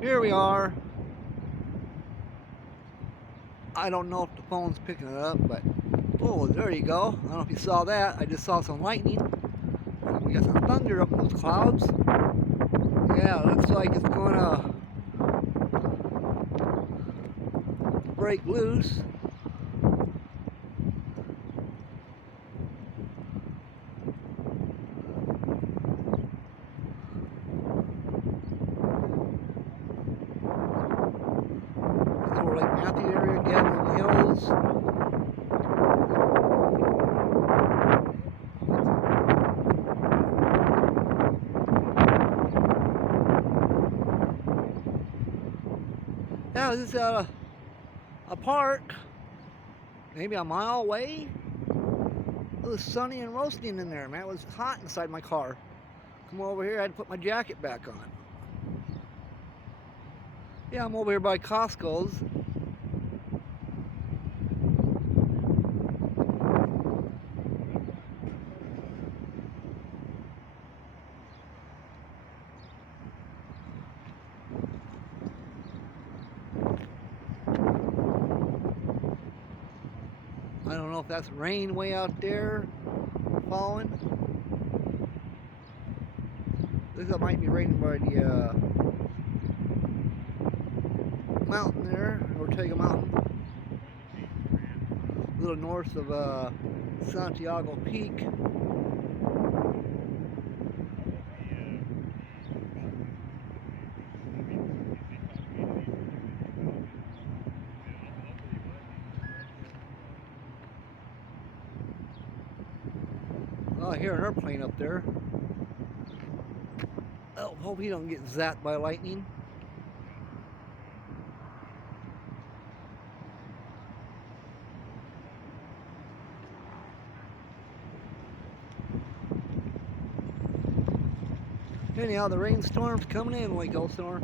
Here we are. I don't know if the phone's picking it up, but oh, there you go. I don't know if you saw that. I just saw some lightning. We got some thunder up in those clouds. Yeah, it looks like it's gonna break loose. This is Lake Matthew area, Gathering Hills. Yeah, this is a park, maybe a mile away. It was sunny and roasting in there, man. It was hot inside my car. Come over here, I had to put my jacket back on. Yeah, I'm over here by Costco's. I don't know if that's rain way out there falling. Looks like it might be raining by the mountain there, Ortega Mountain, a little north of Santiago Peak. Oh, I hear an airplane up there. Oh, hope he don't get zapped by lightning. Anyhow, the rainstorm's coming in, Lake Elsinore.